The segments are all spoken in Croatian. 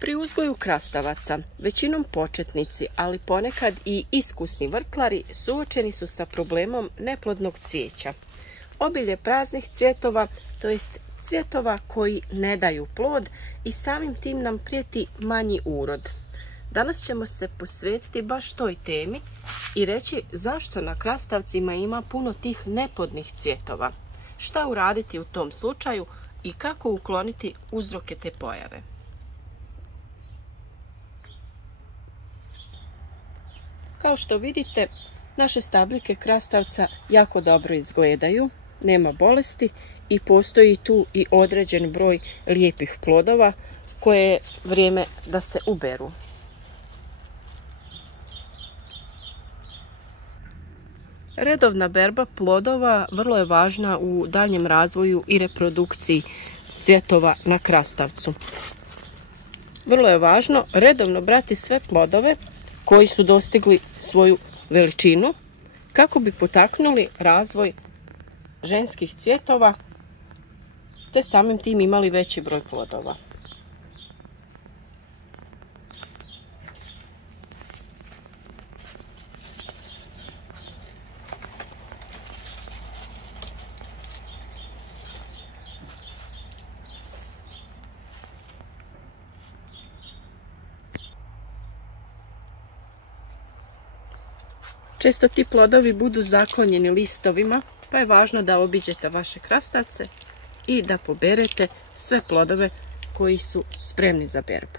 Pri uzgoju krastavaca, većinom početnici, ali ponekad i iskusni vrtlari suočeni su sa problemom neplodnog cvijeća. Obilje praznih cvjetova, to jest cvjetova koji ne daju plod i samim tim nam prijeti manji urod. Danas ćemo se posvetiti baš toj temi i reći zašto na krastavcima ima puno tih neplodnih cvjetova, šta uraditi u tom slučaju i kako ukloniti uzroke te pojave. Kao što vidite, naše stabljike krastavca jako dobro izgledaju, nema bolesti i postoji tu i određen broj lijepih plodova koje je vrijeme da se uberu. Redovna berba plodova vrlo je važna u daljem razvoju i reprodukciji cvjetova na krastavcu. Vrlo je važno redovno brati sve plodove koji su dostigli svoju veličinu kako bi potaknuli razvoj ženskih cvjetova te samim tim imali veći broj plodova. Često ti plodovi budu zaklonjeni listovima, pa je važno da obiđete vaše krastavce i da poberete sve plodove koji su spremni za berbu.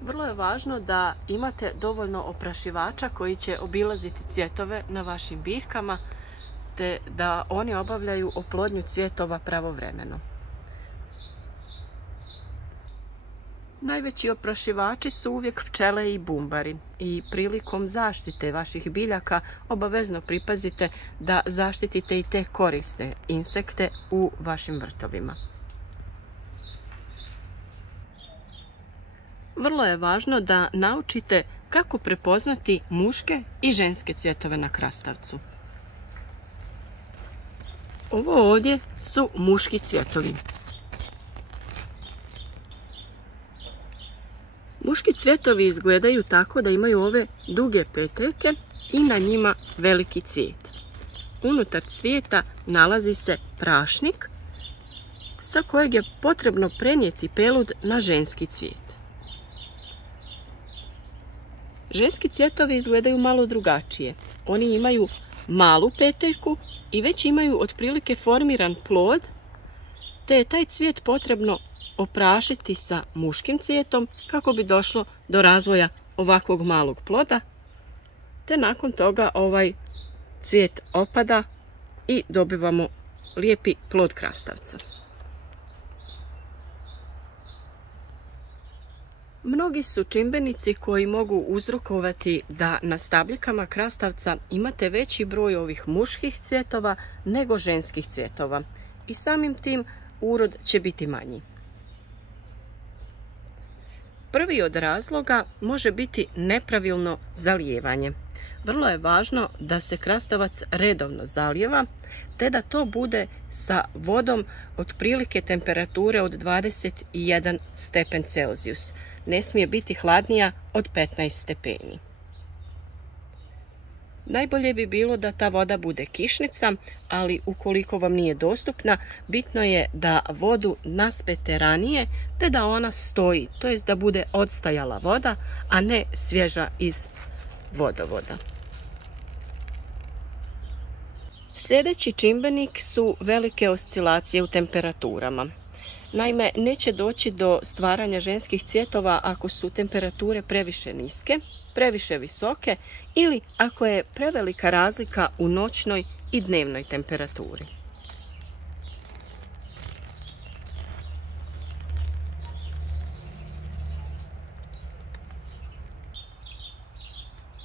Vrlo je važno da imate dovoljno oprašivača koji će obilaziti cvjetove na vašim biljkama, te da oni obavljaju oplodnju cvjetova pravovremeno. Najveći oprašivači su uvijek pčele i bumbari i prilikom zaštite vaših biljaka obavezno pripazite da zaštitite i te korisne insekte u vašim vrtovima. Vrlo je važno da naučite kako prepoznati muške i ženske cvjetove na krastavcu. Ovo ovdje su muški cvjetovi. Muški cvjetovi izgledaju tako da imaju ove duge peteljke i na njima veliki cvijet. Unutar cvijeta nalazi se prašnik sa kojeg je potrebno prenijeti pelud na ženski cvijet. Ženski cvjetovi izgledaju malo drugačije. Oni imaju malu peteljku i već imaju otprilike formiran plod, te je taj cvijet potrebno oprašiti sa muškim cvijetom kako bi došlo do razvoja ovakvog malog ploda, te nakon toga ovaj cvijet opada i dobivamo lijepi plod krastavca. Mnogi su čimbenici koji mogu uzrokovati da na stabljikama krastavca imate veći broj ovih muških cvjetova nego ženskih cvjetova i samim tim urod će biti manji. Prvi od razloga može biti nepravilno zalijevanje. Vrlo je važno da se krastavac redovno zalijeva, te da to bude sa vodom otprilike temperature od 21 stepen Celzijus. Ne smije biti hladnija od 15 stepeni. Najbolje bi bilo da ta voda bude kišnica, ali ukoliko vam nije dostupna, bitno je da vodu naspete ranije, te da ona stoji, to jest da bude odstajala voda, a ne svježa iz vodovoda. Sljedeći čimbenik su velike oscilacije u temperaturama. Naime, neće doći do stvaranja ženskih cvjetova ako su temperature previše niske, previše visoke ili ako je prevelika razlika u noćnoj i dnevnoj temperaturi.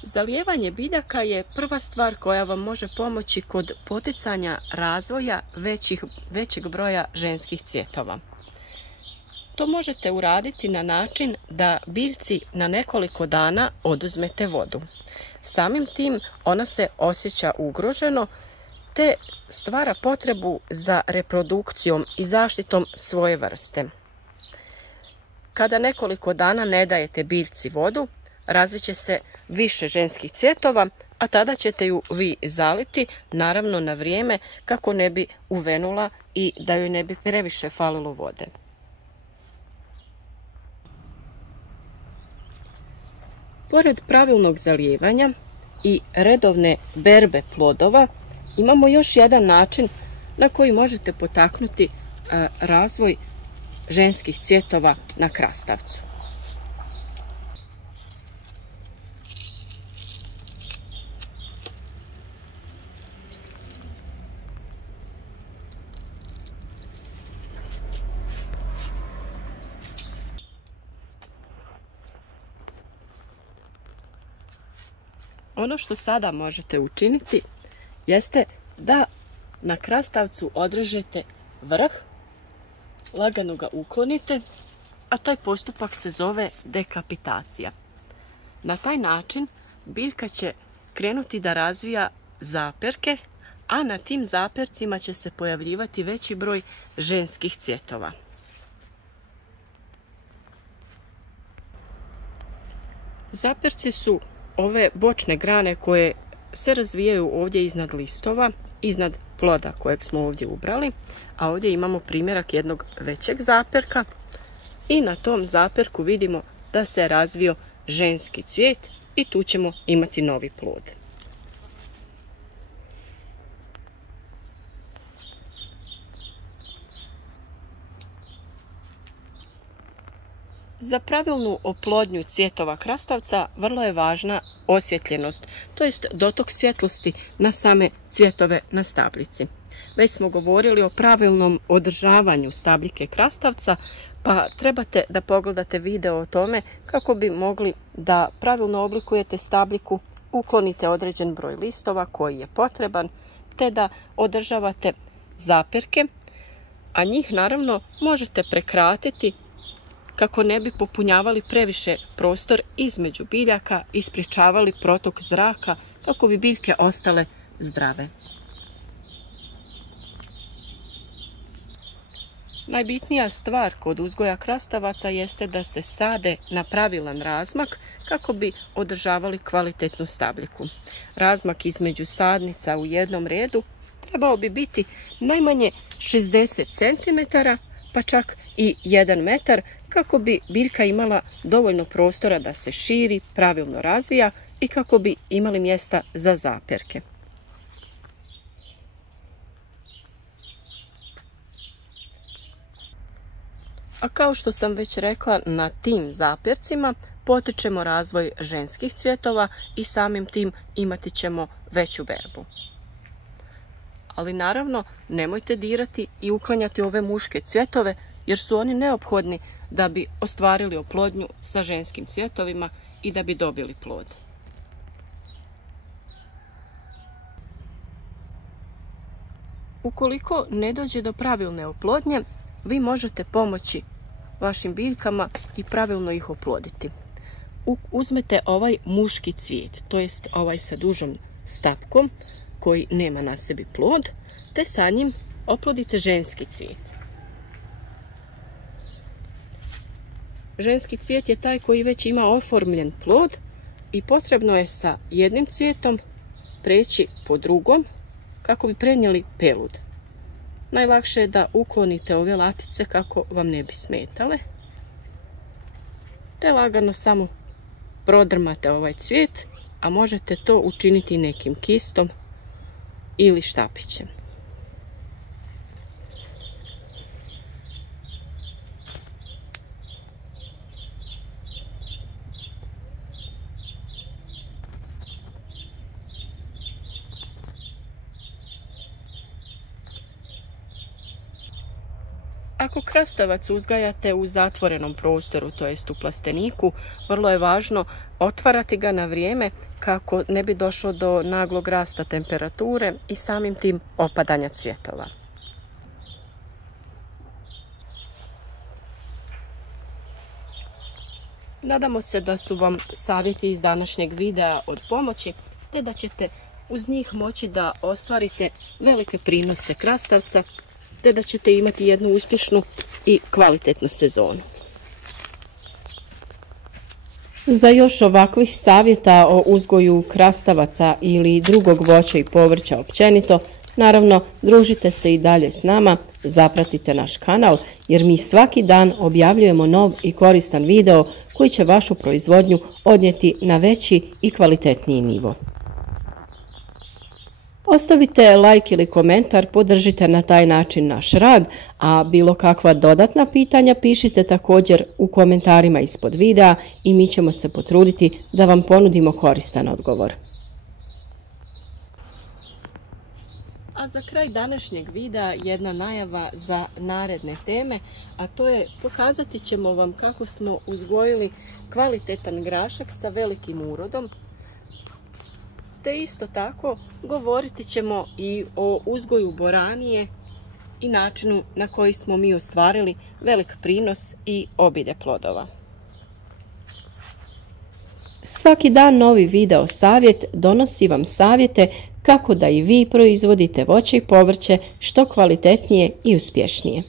Zalijevanje biljaka je prva stvar koja vam može pomoći kod poticanja razvoja većeg broja ženskih cvjetova. To možete uraditi na način da biljci na nekoliko dana oduzmete vodu. Samim tim ona se osjeća ugroženo te stvara potrebu za reprodukcijom i zaštitom svoje vrste. Kada nekoliko dana ne dajete biljci vodu, razviće se više ženskih cvjetova, a tada ćete ju vi zaliti, naravno na vrijeme, kako ne bi uvenula i da joj ne bi previše falilo vode. Pored pravilnog zalijevanja i redovne berbe plodova, imamo još jedan način na koji možete potaknuti razvoj ženskih cvjetova na krastavcu. Ono što sada možete učiniti jeste da na krastavcu odrežete vrh, lagano ga uklonite, a taj postupak se zove dekapitacija. Na taj način biljka će krenuti da razvija zaperke, a na tim zapercima će se pojavljivati veći broj ženskih cvjetova. Zaperci su ove bočne grane koje se razvijaju ovdje iznad listova, iznad ploda kojeg smo ovdje ubrali, a ovdje imamo primjerak jednog većeg zaperka i na tom zaperku vidimo da se razvio ženski cvijet i tu ćemo imati novi plod. Za pravilnu oplodnju cvjetova krastavca vrlo je važna osvjetljenost, to jest dotok svjetlosti na same cvjetove na stabljici. Već smo govorili o pravilnom održavanju stabljike krastavca, pa trebate da pogledate video o tome kako bi mogli da pravilno oblikujete stabljiku, uklonite određen broj listova koji je potreban, te da održavate zaperke, a njih naravno možete prekratiti kako ne bi popunjavali previše prostor između biljaka i sprječavali protok zraka kako bi biljke ostale zdrave. Najbitnija stvar kod uzgoja krastavaca jeste da se sade na pravilan razmak kako bi održavali kvalitetnu stabljiku. Razmak između sadnica u jednom redu trebao bi biti najmanje 60 cm, pa čak i 1 metar, kako bi biljka imala dovoljno prostora da se širi, pravilno razvija i kako bi imali mjesta za zaperke. A kao što sam već rekla, na tim zapercima potičemo razvoj ženskih cvjetova i samim tim imati ćemo veću berbu. Ali naravno nemojte dirati i uklanjati ove muške cvjetove jer su oni neophodni da bi ostvarili oplodnju sa ženskim cvjetovima i da bi dobili plod. Ukoliko ne dođe do pravilne oplodnje, vi možete pomoći vašim biljkama i pravilno ih oploditi. Uzmete ovaj muški cvijet, to jest ovaj sa dužom stapkom koji nema na sebi plod, te sa njim oplodite ženski cvijet. Ženski cvijet je taj koji već ima oformljen plod i potrebno je sa jednim cvijetom preći po drugom kako bi prenijeli pelud. Najlakše je da uklonite ove latice kako vam ne bi smetale, te lagano samo prodrmate ovaj cvijet, a možete to učiniti nekim kistom ili štapićem. Ako krastavac uzgajate u zatvorenom prostoru, to jest u plasteniku, vrlo je važno otvarati ga na vrijeme kako ne bi došlo do naglog rasta temperature i samim tim opadanja cvjetova. Nadamo se da su vam savjeti iz današnjeg videa od pomoći, te da ćete uz njih moći da ostvarite velike prinose krastavca, te da ćete imati jednu uspješnu i kvalitetnu sezonu. Za još ovakvih savjeta o uzgoju krastavaca ili drugog voća i povrća općenito, naravno, družite se i dalje s nama, zapratite naš kanal jer mi svaki dan objavljujemo nov i koristan video koji će vašu proizvodnju odnijeti na veći i kvalitetniji nivo. Ostavite like ili komentar, podržite na taj način naš rad, a bilo kakva dodatna pitanja pišite također u komentarima ispod videa i mi ćemo se potruditi da vam ponudimo koristan odgovor. A za kraj današnjeg videa jedna najava za naredne teme, a to je pokazati ćemo vam kako smo uzgojili kvalitetan grašak sa velikim urodom, te isto tako govoriti ćemo i o uzgoju boranije i načinu na koji smo mi ostvarili velik prinos i obilje plodova. Svaki dan novi video savjet donosi vam savjete kako da i vi proizvodite voće i povrće što kvalitetnije i uspješnije.